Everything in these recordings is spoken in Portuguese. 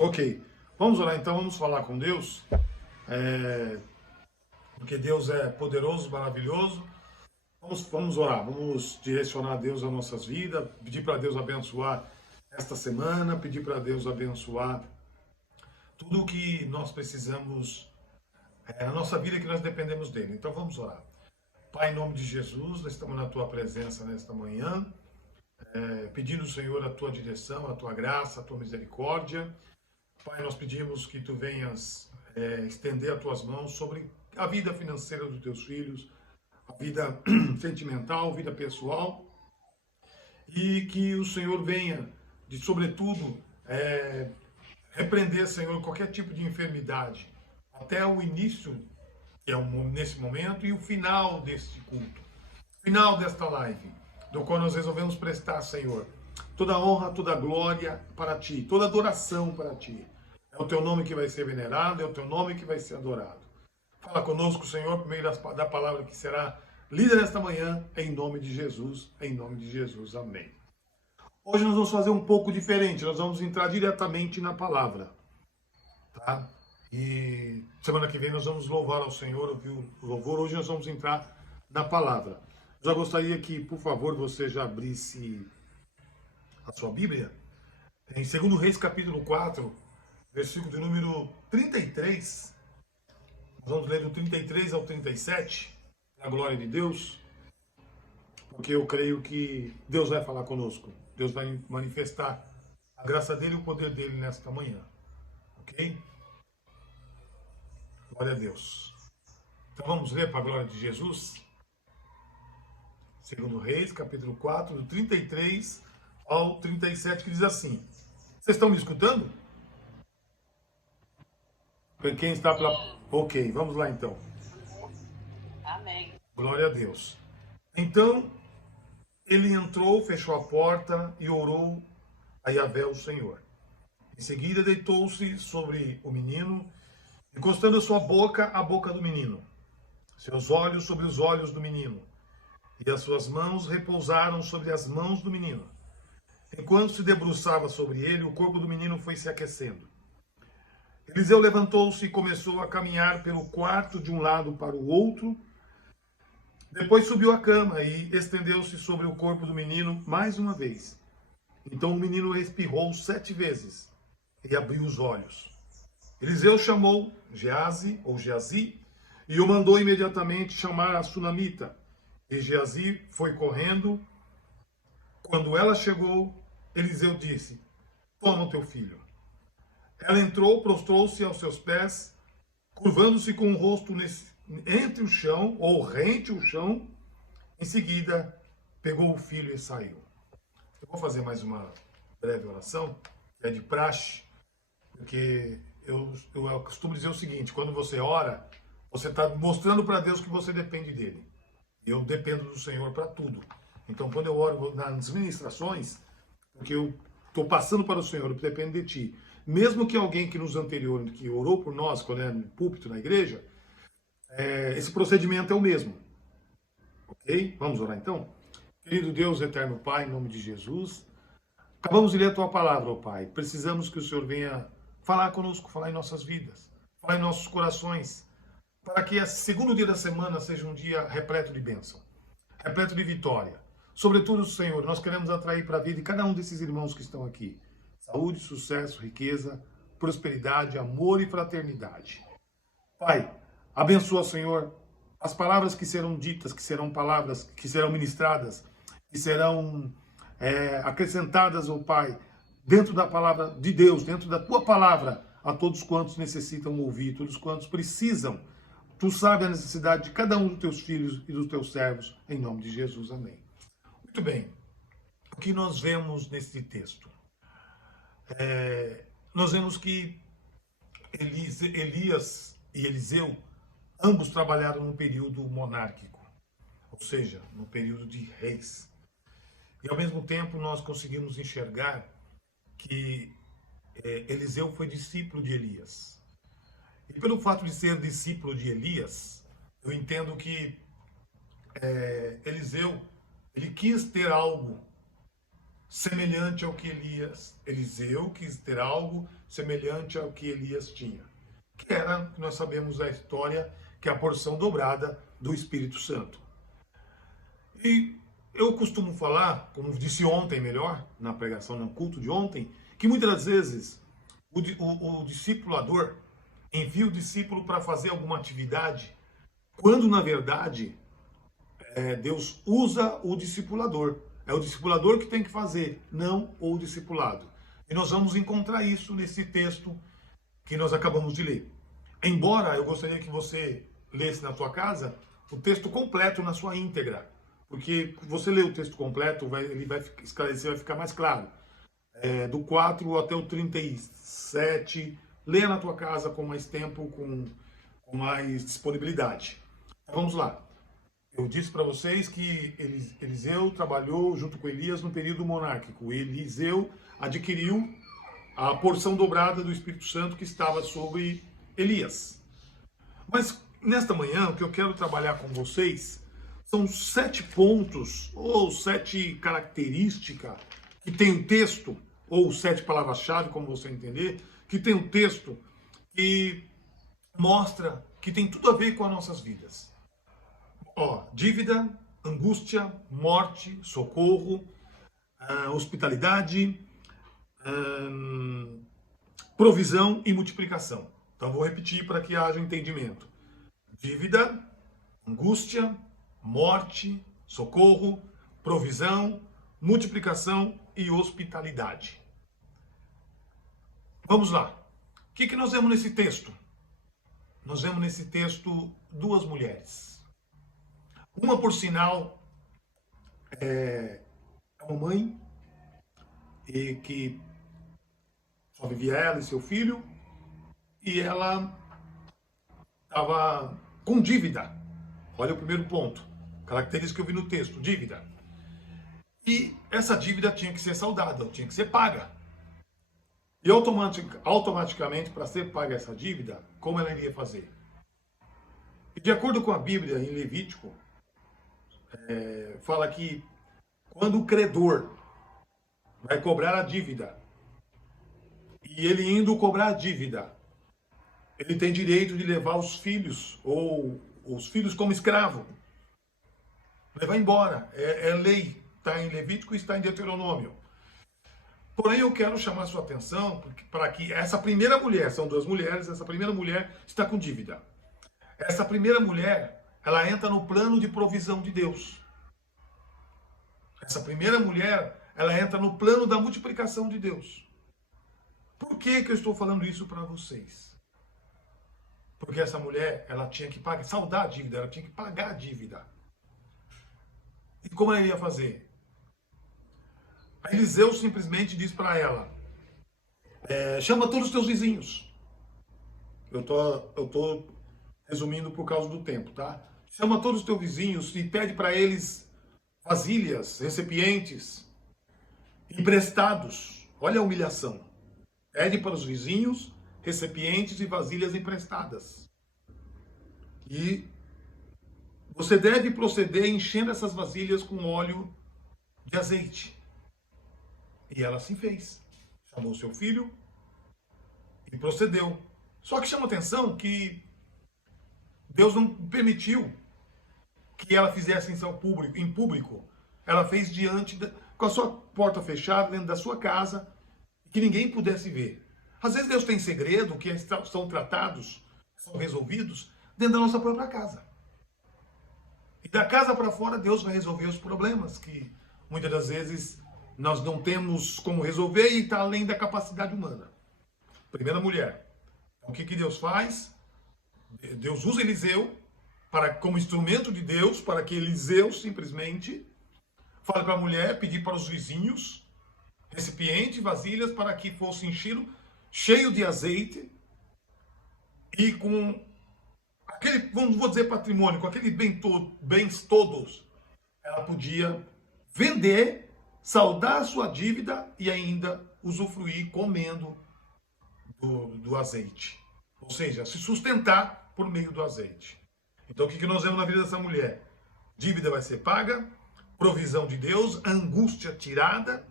Ok, vamos orar então, vamos falar com Deus, porque Deus é poderoso, maravilhoso. Vamos orar, vamos direcionar a Deus as nossas vidas, pedir para Deus abençoar esta semana, pedir para Deus abençoar tudo o que nós precisamos na nossa vida, que nós dependemos dele. Então vamos orar. Pai, em nome de Jesus, nós estamos na tua presença nesta manhã, pedindo, Senhor, a tua direção, a tua graça, a tua misericórdia. Pai, nós pedimos que tu venhas estender as tuas mãos sobre a vida financeira dos teus filhos, a vida sentimental, a vida pessoal, e que o Senhor venha, de sobretudo, repreender, Senhor, qualquer tipo de enfermidade, até o início, que é nesse momento, e o final deste culto, final desta live, do qual nós resolvemos prestar, Senhor, toda honra, toda glória para Ti, toda adoração para Ti. É o Teu nome que vai ser venerado, é o Teu nome que vai ser adorado. Fala conosco, Senhor, por meio da palavra que será lida nesta manhã, em nome de Jesus, amém. Hoje nós vamos fazer um pouco diferente, nós vamos entrar diretamente na palavra, tá? E semana que vem nós vamos louvar ao Senhor, ouvir o louvor. Hoje nós vamos entrar na palavra. Já gostaria que, por favor, você já abrisse a sua Bíblia em 2 Reis, capítulo 4, versículo de número 33. Nós vamos ler do 33 ao 37, a glória de Deus, porque eu creio que Deus vai falar conosco. Deus vai manifestar a graça dele e o poder dele nesta manhã. Ok? Glória a Deus. Então vamos ler para a glória de Jesus. 2 Reis, capítulo 4, do 33 ao 37, que diz assim. Vocês estão me escutando? Quem está pela... Ok, vamos lá então. Amém. Glória a Deus. Então, ele entrou, fechou a porta e orou a Yahvé, o Senhor. Em seguida, deitou-se sobre o menino, encostando a sua boca à boca do menino, seus olhos sobre os olhos do menino, e as suas mãos repousaram sobre as mãos do menino. Enquanto se debruçava sobre ele, o corpo do menino foi se aquecendo. Eliseu levantou-se e começou a caminhar pelo quarto de um lado para o outro. Depois subiu à cama e estendeu-se sobre o corpo do menino mais uma vez. Então o menino espirrou 7 vezes e abriu os olhos. Eliseu chamou Geazi, ou Geazi, e o mandou imediatamente chamar a sunamita. E Geazi foi correndo. Quando ela chegou, Eliseu disse: toma o teu filho. Ela entrou, prostrou-se aos seus pés, curvando-se com o rosto entre o chão, ou rente o chão. Em seguida, pegou o filho e saiu. Eu vou fazer mais uma breve oração, que é de praxe, porque eu costumo dizer o seguinte: quando você ora, você está mostrando para Deus que você depende dele. Eu dependo do Senhor para tudo. Então, quando eu oro nas ministrações, porque eu estou passando para o Senhor, eu dependo de ti. Mesmo que alguém que nos anterior, que orou por nós, quando é no púlpito, na igreja, esse procedimento é o mesmo. Ok? Vamos orar então? Querido Deus, eterno Pai, em nome de Jesus, acabamos de ler a tua palavra, ó Pai. Precisamos que o Senhor venha falar conosco, falar em nossas vidas, falar em nossos corações, para que esse segundo dia da semana seja um dia repleto de bênção, repleto de vitória. Sobretudo, Senhor, nós queremos atrair para a vida de cada um desses irmãos que estão aqui saúde, sucesso, riqueza, prosperidade, amor e fraternidade. Pai, abençoa, Senhor, as palavras que serão ditas, que serão palavras que serão ministradas, que serão acrescentadas, ó Pai, dentro da palavra de Deus, dentro da tua palavra, a todos quantos necessitam ouvir, todos quantos precisam. Tu sabes a necessidade de cada um dos teus filhos e dos teus servos, em nome de Jesus, amém. Muito bem, o que nós vemos nesse texto? Nós vemos que Elias e Eliseu, ambos trabalharam no período monárquico, ou seja, no período de reis. E ao mesmo tempo nós conseguimos enxergar que Eliseu foi discípulo de Elias. E pelo fato de ser discípulo de Elias, eu entendo que Eliseu, ele quis ter algo semelhante ao que Eliseu quis ter algo semelhante ao que Elias tinha. Que era, nós sabemos a história, que é a porção dobrada do Espírito Santo. E eu costumo falar, como disse ontem melhor, na pregação, no culto de ontem, que muitas das vezes o discipulador envia o discípulo para fazer alguma atividade, quando na verdade Deus usa o discipulador. É o discipulador que tem que fazer, não o discipulado. E nós vamos encontrar isso nesse texto que nós acabamos de ler. Embora eu gostaria que você lesse na sua casa o texto completo na sua íntegra, porque você lê o texto completo, ele vai esclarecer, vai ficar mais claro. Do 4 até o 37, leia na tua casa com mais tempo, com mais disponibilidade. Então, vamos lá. Eu disse para vocês que Eliseu trabalhou junto com Elias no período monárquico. Eliseu adquiriu a porção dobrada do Espírito Santo que estava sobre Elias. Mas nesta manhã, o que eu quero trabalhar com vocês são 7 pontos ou 7 características que tem um texto, ou 7 palavras-chave, como você entender, que tem um texto que mostra que tem tudo a ver com as nossas vidas. Dívida, angústia, morte, socorro, hospitalidade, provisão e multiplicação. Então vou repetir para que haja entendimento. Dívida, angústia, morte, socorro, provisão, multiplicação e hospitalidade. Vamos lá. O que nós vemos nesse texto? Nós vemos nesse texto 2 mulheres. Uma, por sinal, é uma mãe e que só vivia ela e seu filho, e ela estava com dívida. Olha o primeiro ponto, característica que eu vi no texto, dívida. E essa dívida tinha que ser saldada, tinha que ser paga. E automaticamente, para ser paga essa dívida, como ela iria fazer? E de acordo com a Bíblia, em Levítico, fala que quando o credor vai cobrar a dívida, e ele indo cobrar a dívida, ele tem direito de levar os filhos, ou os filhos como escravo. Levar embora. É lei. Está em Levítico e está em Deuteronômio. Porém, eu quero chamar a sua atenção para que essa primeira mulher, são 2 mulheres, essa primeira mulher está com dívida. Essa primeira mulher, ela entra no plano de provisão de Deus. Essa primeira mulher, ela entra no plano da multiplicação de Deus. Por que eu estou falando isso para vocês? Porque essa mulher, ela tinha que saldar a dívida, ela tinha que pagar a dívida. E como ela iria fazer? Eliseu simplesmente diz para ela, chama todos os teus vizinhos. Eu tô resumindo por causa do tempo, tá? Chama todos os teus vizinhos e pede para eles vasilhas, recipientes, emprestados. Olha a humilhação. Pede para os vizinhos recipientes e vasilhas emprestadas. E você deve proceder enchendo essas vasilhas com óleo de azeite. E ela assim fez. Chamou seu filho e procedeu. Só que chama atenção que Deus não permitiu que ela fizesse em público. Ela fez com a sua porta fechada, dentro da sua casa, que ninguém pudesse ver. Às vezes Deus tem segredo que são tratados, são resolvidos dentro da nossa própria casa. E da casa para fora, Deus vai resolver os problemas que muitas das vezes nós não temos como resolver e está além da capacidade humana. Primeira mulher. O que Deus faz? Deus usa Eliseu como instrumento de Deus, para que Eliseu simplesmente fale para a mulher, pedir para os vizinhos, recipiente, vasilhas, para que fosse enchido, cheio de azeite, e com aquele, não vou dizer patrimônio, com aqueles bens todos, ela podia vender, saldar a sua dívida e ainda usufruir comendo do azeite. Ou seja, se sustentar por meio do azeite. Então o que nós vemos na vida dessa mulher? Dívida vai ser paga, provisão de Deus, angústia tirada,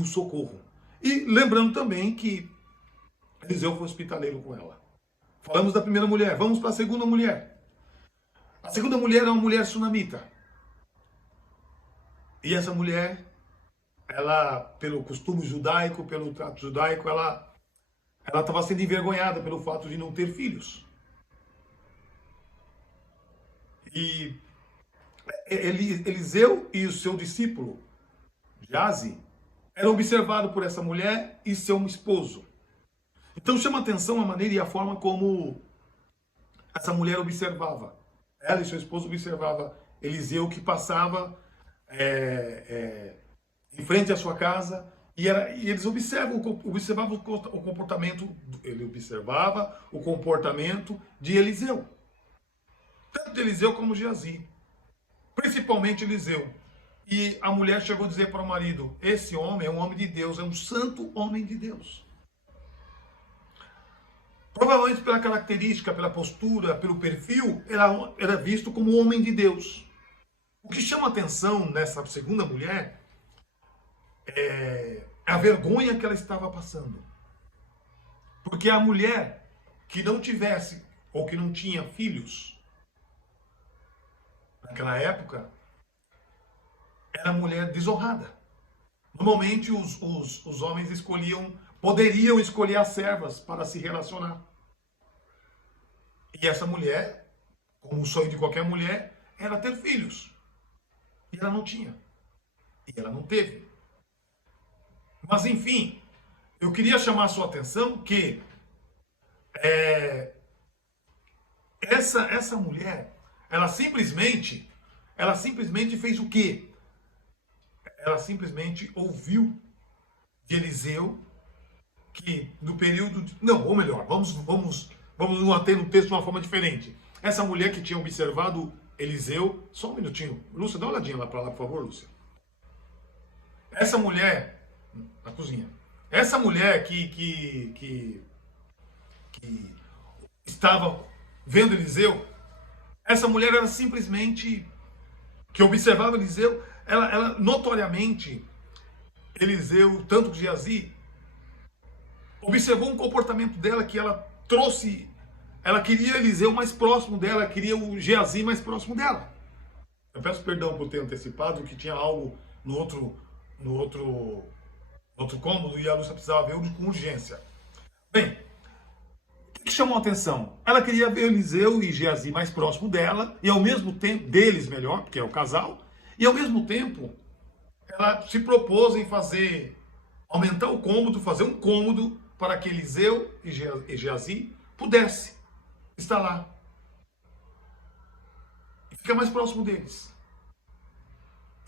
o socorro. E lembrando também que Eliseu foi hospitaleiro com ela. Falamos da primeira mulher, vamos para a segunda mulher. A segunda mulher é uma mulher sunamita. E essa mulher, ela, pelo costume judaico, pelo trato judaico, ela estava sendo envergonhada pelo fato de não ter filhos. E Eliseu e o seu discípulo, Geazi, eram observados por essa mulher e seu esposo. Então chama atenção a maneira e a forma como essa mulher observava. Ela e seu esposo observavam Eliseu, que passava em frente à sua casa, e eles observavam o comportamento, ele observava o comportamento de Eliseu. Tanto de Eliseu como de Geazi. Principalmente Eliseu. E a mulher chegou a dizer para o marido: esse homem é um homem de Deus, é um santo homem de Deus. Provavelmente pela característica, pela postura, pelo perfil, era visto como um homem de Deus. O que chama atenção nessa segunda mulher é a vergonha que ela estava passando. Porque a mulher que não tivesse ou que não tinha filhos, naquela época, era mulher desonrada. Normalmente os homens poderiam escolher as servas para se relacionar. E essa mulher, como o sonho de qualquer mulher, era ter filhos. E ela não tinha. E ela não teve. Mas enfim, eu queria chamar a sua atenção que essa mulher, ela simplesmente fez o quê? Ela simplesmente ouviu de Eliseu que no período ou melhor, vamos ater no texto de uma forma diferente. Essa mulher que tinha observado Eliseu, só um minutinho, Lúcia, dá uma olhadinha lá para lá, por favor, Lúcia. Essa mulher, na cozinha, essa mulher que estava vendo Eliseu, essa mulher era simplesmente, que observava Eliseu, ela notoriamente, Eliseu, tanto que Geazi, observou um comportamento dela que ela trouxe, ela queria Eliseu mais próximo dela, queria o Geazi mais próximo dela. Eu peço perdão por ter antecipado, que tinha algo no outro cômodo e a Lúcia precisava ver com urgência. Bem, o que chamou a atenção? Ela queria ver Eliseu e Geazi mais próximo dela, e ao mesmo tempo, deles melhor, porque é o casal, e ao mesmo tempo, ela se propôs em aumentar o cômodo, fazer um cômodo para que Eliseu e Geazi pudesse estar lá. E ficar mais próximo deles.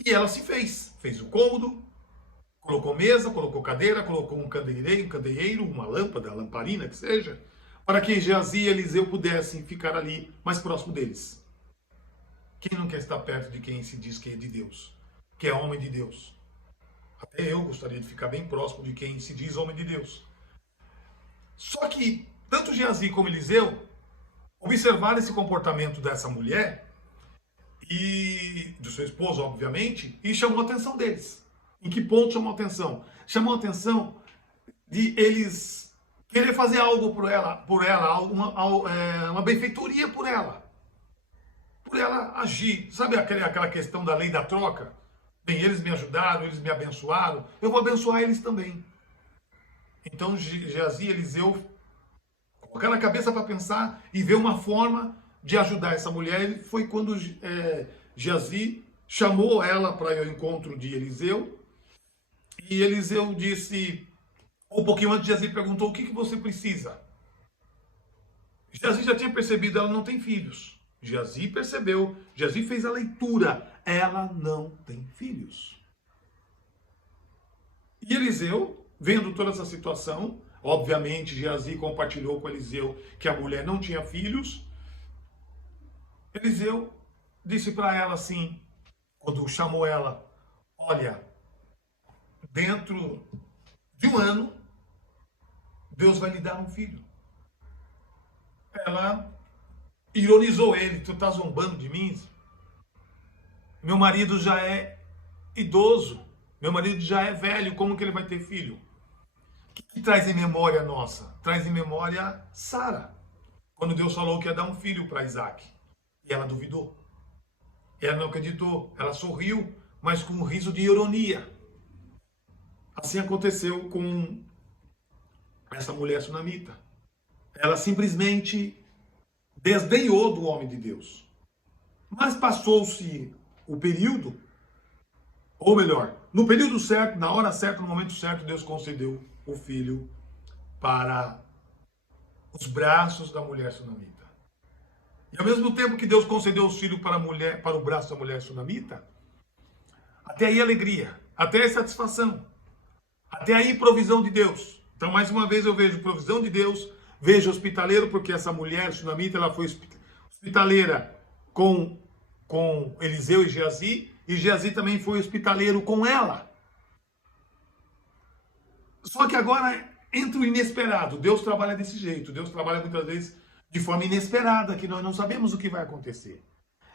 E ela fez o cômodo, colocou mesa, colocou cadeira, colocou um candeeiro, uma lâmpada, lamparina que seja, para que Geazi e Eliseu pudessem ficar ali mais próximo deles. Quem não quer estar perto de quem se diz que é de Deus, que é homem de Deus? Até eu gostaria de ficar bem próximo de quem se diz homem de Deus. Só que tanto Geazi como Eliseu observaram esse comportamento dessa mulher e do seu esposo, obviamente, e chamou a atenção deles. Em que ponto chamou a atenção? Chamou a atenção de eles querer fazer algo por ela, uma benfeitoria por ela agir. Sabe aquela questão da lei da troca? Bem, eles me ajudaram, eles me abençoaram, eu vou abençoar eles também. Então Geazi e Eliseu colocaram a cabeça para pensar e ver uma forma de ajudar essa mulher. Foi quando Geazi chamou ela para o encontro de Eliseu. E Eliseu disse, um pouquinho antes, Geazi perguntou: o que você precisa? Geazi já tinha percebido, ela não tem filhos. Geazi percebeu, Geazi fez a leitura, ela não tem filhos. E Eliseu, vendo toda essa situação, obviamente Geazi compartilhou com Eliseu que a mulher não tinha filhos. Eliseu disse para ela assim, quando chamou ela: olha, dentro de um ano, Deus vai lhe dar um filho. Ela ironizou ele: tu tá zombando de mim? Meu marido já é idoso, Meu marido já é velho, como que ele vai ter filho? O que traz em memória nossa? Traz em memória Sara, quando Deus falou que ia dar um filho para Isaac. E ela duvidou. Ela não acreditou. Ela sorriu, mas com um riso de ironia. Assim aconteceu com essa mulher sunamita. Ela simplesmente desdenhou do homem de Deus. Mas passou-se o período, ou melhor, no período certo, na hora certa, no momento certo, Deus concedeu o filho para os braços da mulher sunamita. E ao mesmo tempo que Deus concedeu o filho para a mulher, para o braço da mulher sunamita, até aí alegria, até aí satisfação, até aí provisão de Deus. Então, mais uma vez eu vejo provisão de Deus, vejo hospitaleiro, porque essa mulher sunamita, ela foi hospitaleira com Eliseu e Geazi também foi hospitaleiro com ela. Só que agora entra o inesperado. Deus trabalha desse jeito. Deus trabalha muitas vezes de forma inesperada, que nós não sabemos o que vai acontecer.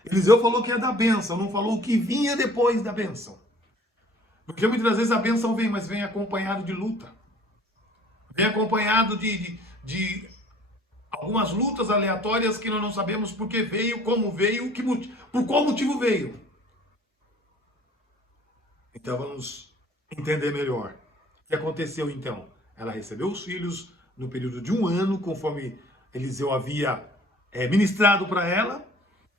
Eliseu falou que ia dar bênção, não falou o que vinha depois da bênção. Porque muitas vezes a bênção vem, mas vem acompanhado de luta. Vem acompanhado de algumas lutas aleatórias que nós não sabemos por que veio, como veio, por qual motivo veio. Então vamos entender melhor. O que aconteceu então? Ela recebeu os filhos no período de 1 ano, conforme Eliseu havia ministrado para ela,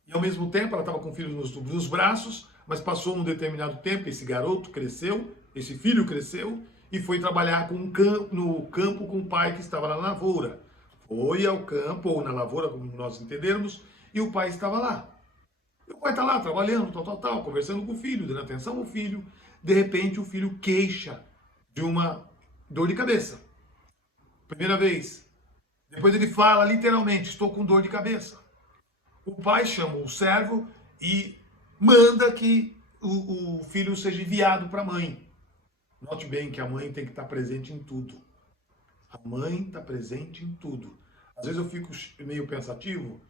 e ao mesmo tempo ela estava com o filho nos braços, mas passou um determinado tempo, esse garoto cresceu, esse filho cresceu, e foi trabalhar no campo com o pai que estava na lavoura. Foi ao campo, ou na lavoura, como nós entendermos, e o pai estava lá. E o pai está lá trabalhando, tal, conversando com o filho, dando atenção ao filho. De repente o filho queixa de uma dor de cabeça. Primeira vez. Depois ele fala literalmente, estou com dor de cabeça. O pai chama o servo e manda que o filho seja enviado para a mãe. Note bem que a mãe tem que estar presente em tudo. A mãe está presente em tudo. Às vezes eu fico meio pensativo,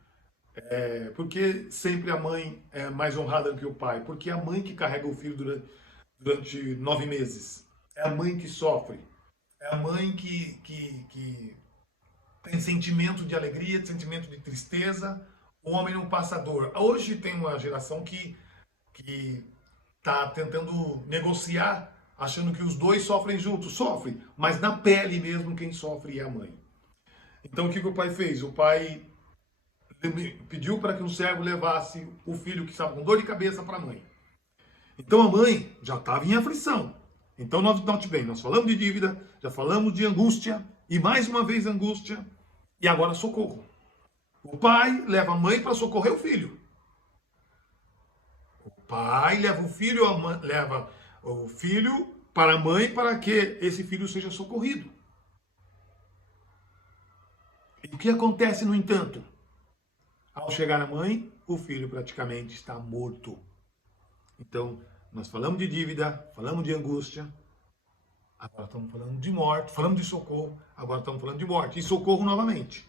porque sempre a mãe é mais honrada do que o pai. Porque é a mãe que carrega o filho durante 9 meses. É a mãe que sofre. É a mãe que tem sentimento de alegria, sentimento de tristeza. O homem não passa dor. Hoje tem uma geração que está tentando negociar, achando que os dois sofrem juntos. Sofre, mas na pele mesmo quem sofre é a mãe. Então o que o pai fez? O pai pediu para que um servo levasse o filho que estava com dor de cabeça para a mãe. Então a mãe já estava em aflição. Então note bem, nós falamos de dívida, já falamos de angústia, e mais uma vez angústia, e agora socorro. O pai leva a mãe para socorrer o filho. O pai leva o filho, leva o filho para a mãe para que esse filho seja socorrido. E o que acontece, no entanto? Ao chegar a mãe, o filho praticamente está morto. Então, nós falamos de dívida, falamos de angústia, agora estamos falando de morte, falamos de socorro, agora estamos falando de morte. E socorro novamente.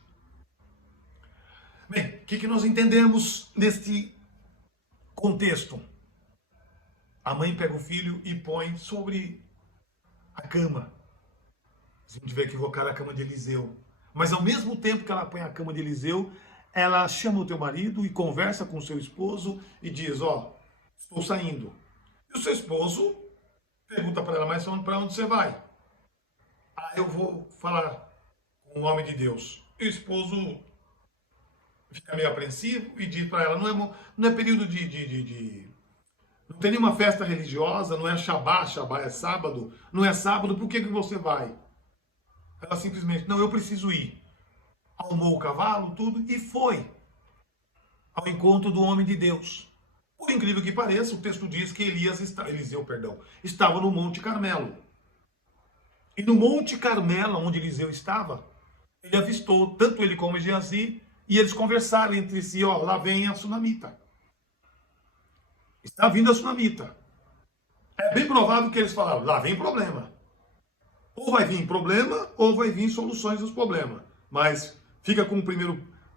Bem, o que nós entendemos neste contexto? A mãe pega o filho e põe sobre a cama. Se não tiver equivocado, a cama de Eliseu. Mas ao mesmo tempo que ela põe a cama de Eliseu, ela chama o teu marido e conversa com o seu esposo e diz, estou saindo. E o seu esposo pergunta para ela, mas para onde você vai? Eu vou falar com o homem de Deus. E o esposo fica meio apreensivo e diz para ela, não é período não tem nenhuma festa religiosa, não é Shabbat é sábado, não é sábado, por que você vai? Ela simplesmente, não, eu preciso ir. Arrumou o cavalo, tudo, e foi ao encontro do homem de Deus. Por incrível que pareça, o texto diz que Eliseu estava no Monte Carmelo. E no Monte Carmelo, onde Eliseu estava, ele avistou tanto ele como Geazi, e eles conversaram entre si, lá vem a sunamita. Está vindo a sunamita. É bem provável que eles falaram, lá vem problema. Ou vai vir problema, ou vai vir soluções dos problemas. Mas fica com a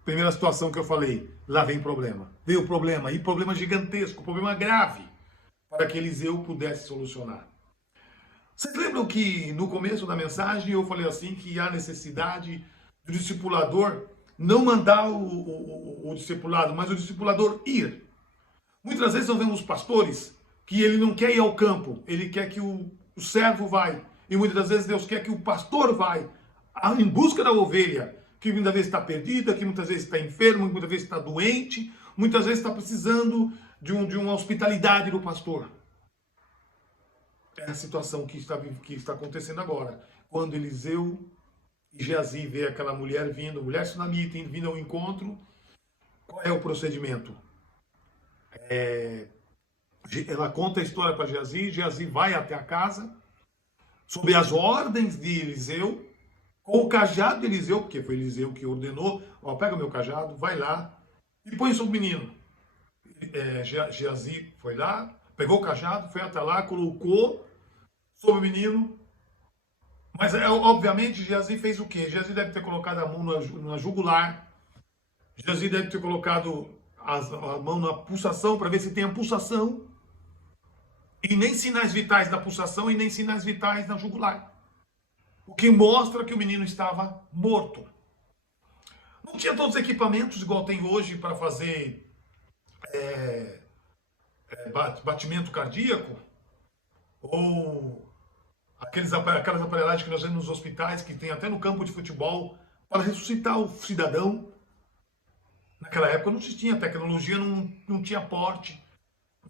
primeira situação que eu falei, lá vem problema. Veio problema, e problema gigantesco, problema grave, para que Eliseu pudesse solucionar. Vocês lembram que no começo da mensagem eu falei assim que há necessidade do discipulador não mandar o discipulado, mas o discipulador ir. Muitas vezes nós vemos pastores que ele não quer ir ao campo, ele quer que o servo vai. E muitas das vezes Deus quer que o pastor vai em busca da ovelha, que muitas vezes está perdida, que muitas vezes está enfermo, que muitas vezes está doente, muitas vezes está precisando de uma hospitalidade do pastor. É a situação que está acontecendo agora. Quando Eliseu e Geazi vê aquela mulher vindo, mulher sunamita, vindo ao encontro, qual é o procedimento? Ela conta a história para Geazi vai até a casa, sob as ordens de Eliseu, com o cajado de Eliseu, porque foi Eliseu que ordenou, ó, pega o meu cajado, vai lá e põe sobre o menino. Geazi foi lá, pegou o cajado, foi até lá, colocou sobre o menino, mas obviamente Geazi fez o quê? Geazi deve ter colocado a mão na jugular, Geazi deve ter colocado a mão na pulsação para ver se tem a pulsação, e nem sinais vitais da pulsação e nem sinais vitais na jugular. O que mostra que o menino estava morto. Não tinha todos os equipamentos igual tem hoje para fazer batimento cardíaco, ou aquelas aparelhagens que nós vemos nos hospitais, que tem até no campo de futebol, para ressuscitar o cidadão. Naquela época não se tinha tecnologia, não tinha porte,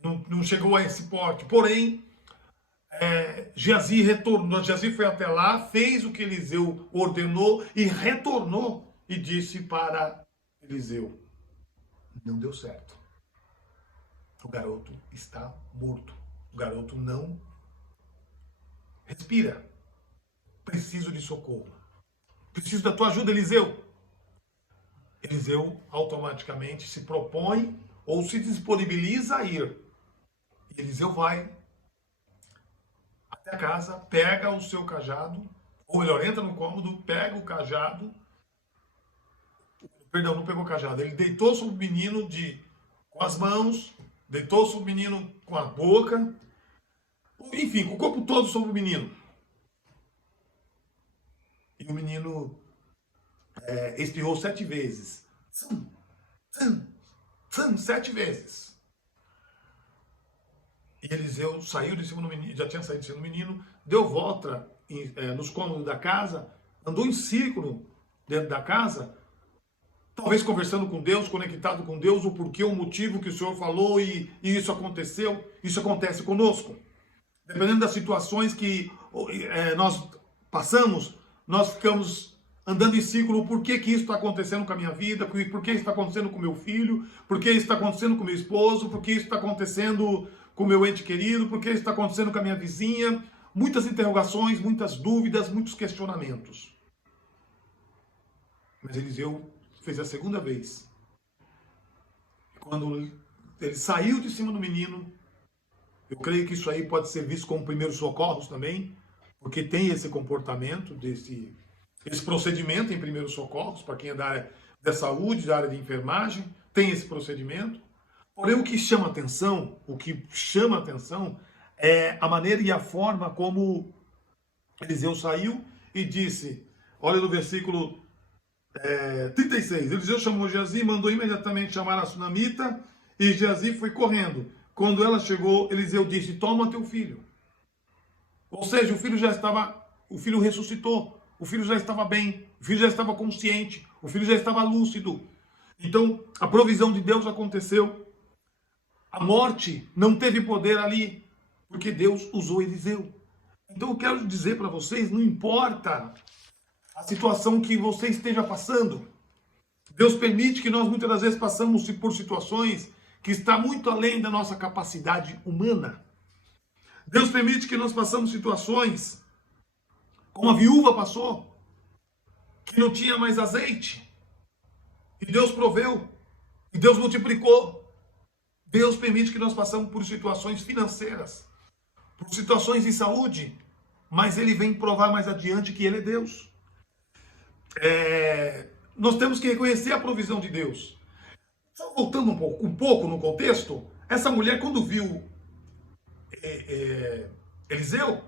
não chegou a esse porte. Porém, Geazi retornou, Geazi foi até lá, fez o que Eliseu ordenou e retornou e disse para Eliseu: não deu certo. O garoto está morto. O garoto não respira. Preciso de socorro. Preciso da tua ajuda, Eliseu. Eliseu automaticamente se propõe ou se disponibiliza a ir. E Eliseu vai até a casa, pega o seu cajado, ou melhor, entra no cômodo, pega o cajado. Perdão, não pegou o cajado. Ele deitou sobre o menino com as mãos, deitou sobre o menino com a boca, enfim, com o corpo todo sobre o menino. E o menino espirrou 7 vezes. 7 vezes. E Eliseu saiu de cima do menino, já tinha saído de cima do menino, deu volta nos cômodos da casa, andou em círculo dentro da casa, talvez conversando com Deus, conectado com Deus, o porquê, o motivo que o Senhor falou e isso aconteceu. Isso acontece conosco. Dependendo das situações que nós passamos, nós ficamos andando em círculo. Por que isso está acontecendo com a minha vida? Por que isso está acontecendo com meu filho? Por que isso está acontecendo com meu esposo? Por que isso está acontecendo com meu ente querido? Por que isso está acontecendo com a minha vizinha? Muitas interrogações, muitas dúvidas, muitos questionamentos. Mas Eliseu fez a segunda vez. Quando ele saiu de cima do menino, eu creio que isso aí pode ser visto como primeiros socorros também, porque tem esse comportamento, esse procedimento em primeiros socorros, para quem é da área da saúde, da área de enfermagem, tem esse procedimento. Porém, o que chama atenção é a maneira e a forma como Eliseu saiu e disse, olha no versículo 36, Eliseu chamou Geazi, mandou imediatamente chamar a sunamita, e Geazi foi correndo. Quando ela chegou, Eliseu disse, toma teu filho. Ou seja, o filho ressuscitou, o filho já estava bem, o filho já estava consciente, o filho já estava lúcido. Então, a provisão de Deus aconteceu. A morte não teve poder ali, porque Deus usou Eliseu. Então, eu quero dizer para vocês, não importa a situação que você esteja passando, Deus permite que nós muitas das vezes passamos por situações que está muito além da nossa capacidade humana. Deus permite que nós passamos situações como a viúva passou, que não tinha mais azeite, e Deus proveu, e Deus multiplicou. Deus permite que nós passamos por situações financeiras, por situações de saúde, mas Ele vem provar mais adiante que Ele é Deus. Nós temos que reconhecer a provisão de Deus. Só voltando um pouco no contexto, essa mulher, quando viu Eliseu,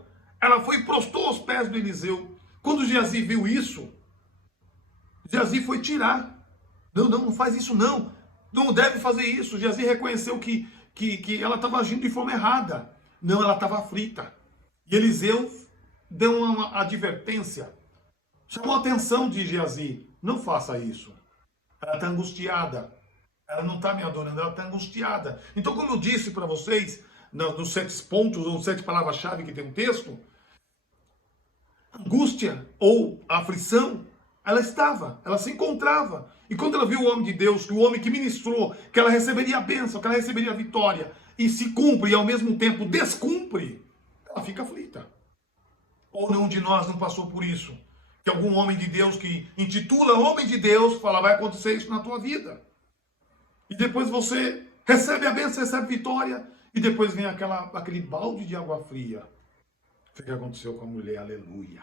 ela foi e prostrou aos pés do Eliseu. Quando Geazi viu isso, Geazi foi tirar. Não faz isso não. Não deve fazer isso. Geazi reconheceu que ela estava agindo de forma errada. Não, ela estava aflita. E Eliseu deu uma advertência. Chamou a atenção de Geazi. Não faça isso. Ela está angustiada. Ela não está me adorando, ela está angustiada. Então, como eu disse para vocês, nos 7 pontos, ou 7 palavras-chave que tem um texto, angústia ou aflição, ela se encontrava. E quando ela viu o homem de Deus, que o homem que ministrou, que ela receberia a bênção, que ela receberia a vitória, e se cumpre e ao mesmo tempo descumpre, ela fica aflita. Ou nenhum de nós não passou por isso? Que algum homem de Deus que intitula homem de Deus, fala, vai acontecer isso na tua vida. E depois você recebe a bênção, recebe a vitória, e depois vem aquele balde de água fria. Foi o que aconteceu com a mulher, aleluia.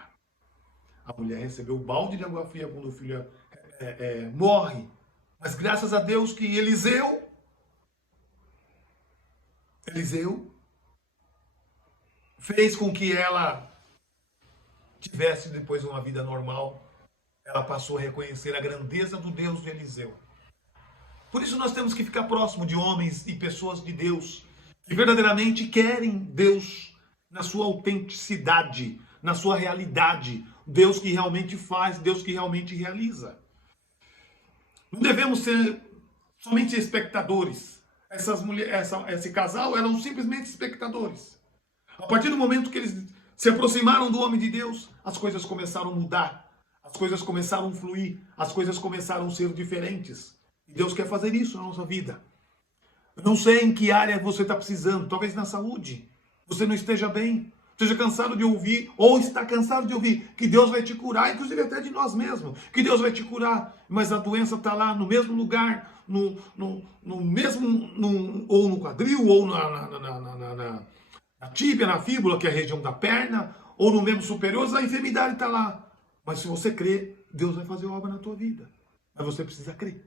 A mulher recebeu o balde de água fria quando o filho morre. Mas graças a Deus que Eliseu fez com que ela tivesse depois uma vida normal. Ela passou a reconhecer a grandeza do Deus de Eliseu. Por isso nós temos que ficar próximo de homens e pessoas de Deus que verdadeiramente querem Deus na sua autenticidade, na sua realidade. Deus que realmente faz, Deus que realmente realiza. Não devemos ser somente espectadores. Esse casal eram simplesmente espectadores. A partir do momento que eles se aproximaram do homem de Deus, as coisas começaram a mudar. As coisas começaram a fluir. As coisas começaram a ser diferentes. E Deus quer fazer isso na nossa vida. Eu não sei em que área você está precisando. Talvez na saúde. Você não esteja bem. Esteja cansado de ouvir, ou está cansado de ouvir, que Deus vai te curar, inclusive até de nós mesmos, que Deus vai te curar, mas a doença está lá no mesmo lugar, ou no quadril, ou na tíbia, na fíbula, que é a região da perna, ou no membro superior, a enfermidade está lá. Mas se você crer, Deus vai fazer obra na tua vida. Mas você precisa crer.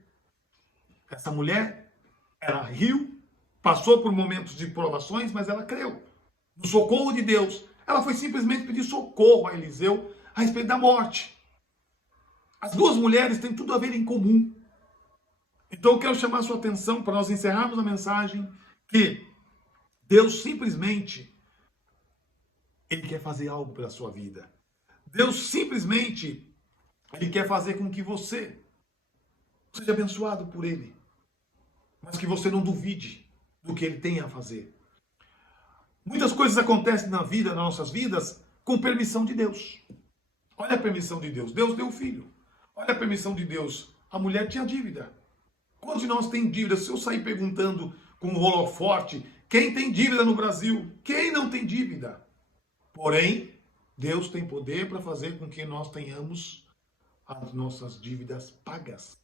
Essa mulher, ela riu, passou por momentos de provações, mas ela creu no socorro de Deus. Ela foi simplesmente pedir socorro a Eliseu a respeito da morte. As duas mulheres têm tudo a ver em comum. Então eu quero chamar a sua atenção para nós encerrarmos a mensagem que Deus simplesmente, Ele quer fazer algo pela sua vida. Deus simplesmente, Ele quer fazer com que você seja abençoado por Ele. Mas que você não duvide do que Ele tem a fazer. Muitas coisas acontecem na vida, nas nossas vidas, com permissão de Deus. Olha a permissão de Deus. Deus deu o filho. Olha a permissão de Deus. A mulher tinha dívida. Quantos de nós tem dívida? Se eu sair perguntando com um holofote, quem tem dívida no Brasil? Quem não tem dívida? Porém, Deus tem poder para fazer com que nós tenhamos as nossas dívidas pagas.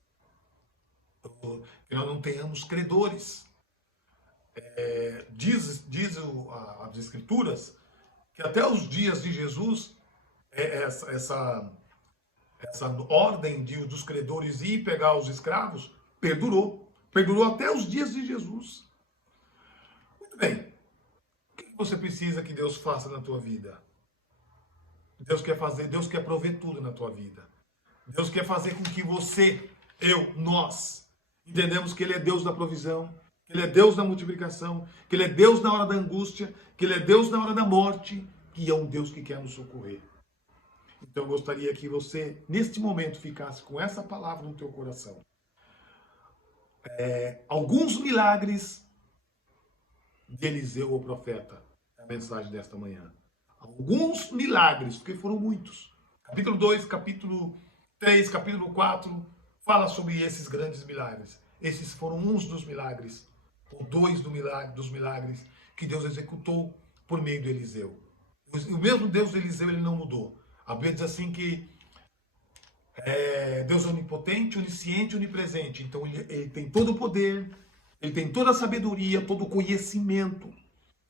Que nós não tenhamos credores. Diz as Escrituras que até os dias de Jesus, essa ordem dos credores ir pegar os escravos perdurou até os dias de Jesus. Muito bem, o que você precisa que Deus faça na tua vida? Deus quer prover tudo na tua vida. Deus quer fazer com que você, nós, entendemos que Ele é Deus da provisão, que Ele é Deus da multiplicação, que Ele é Deus na hora da angústia, que Ele é Deus na hora da morte, que é um Deus que quer nos socorrer. Então eu gostaria que você, neste momento, ficasse com essa palavra no teu coração. Alguns milagres de Eliseu, o profeta, é a mensagem desta manhã. Alguns milagres, porque foram muitos. Capítulo 2, capítulo 3, capítulo 4, fala sobre esses grandes milagres. Esses foram uns dos milagres, ou dois dos milagres que Deus executou por meio de Eliseu. O mesmo Deus de Eliseu, ele não mudou. A Bíblia diz assim que Deus é onipotente, onisciente, onipresente. Então ele tem todo o poder, ele tem toda a sabedoria, todo o conhecimento.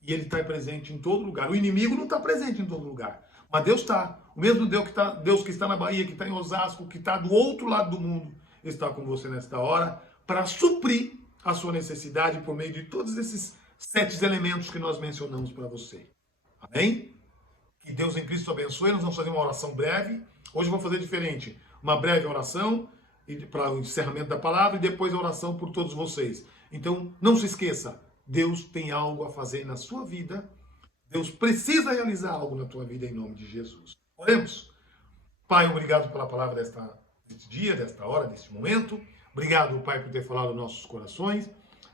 E ele está presente em todo lugar. O inimigo não está presente em todo lugar. Mas Deus está. O mesmo Deus que está na Bahia, que está em Osasco, que está do outro lado do mundo, está com você nesta hora para suprir a sua necessidade por meio de todos esses 7 elementos que nós mencionamos para você. Amém? Que Deus em Cristo abençoe. Nós vamos fazer uma oração breve. Hoje eu vou fazer diferente. Uma breve oração para o encerramento da palavra e depois a oração por todos vocês. Então, não se esqueça, Deus tem algo a fazer na sua vida. Deus precisa realizar algo na tua vida em nome de Jesus. Oremos. Pai, obrigado pela palavra deste dia, desta hora, deste momento. Obrigado, Pai, por ter falado aos nossos corações.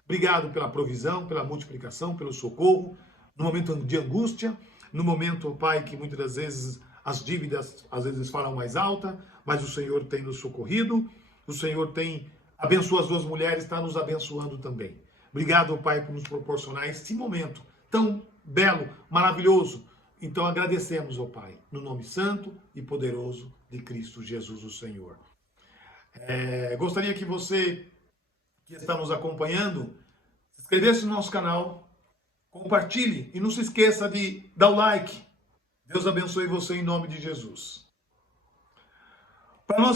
Obrigado pela provisão, pela multiplicação, pelo socorro, no momento de angústia, no momento, Pai, que muitas das vezes as dívidas às vezes falam mais alta, mas o Senhor tem nos socorrido, o Senhor tem abençoado as duas mulheres, está nos abençoando também. Obrigado, Pai, por nos proporcionar esse momento tão belo, maravilhoso. Então agradecemos, ó Pai, no nome santo e poderoso de Cristo Jesus, o Senhor. Gostaria que você, que está nos acompanhando, se inscrevesse no nosso canal, compartilhe e não se esqueça de dar o like. Deus abençoe você em nome de Jesus. Para nós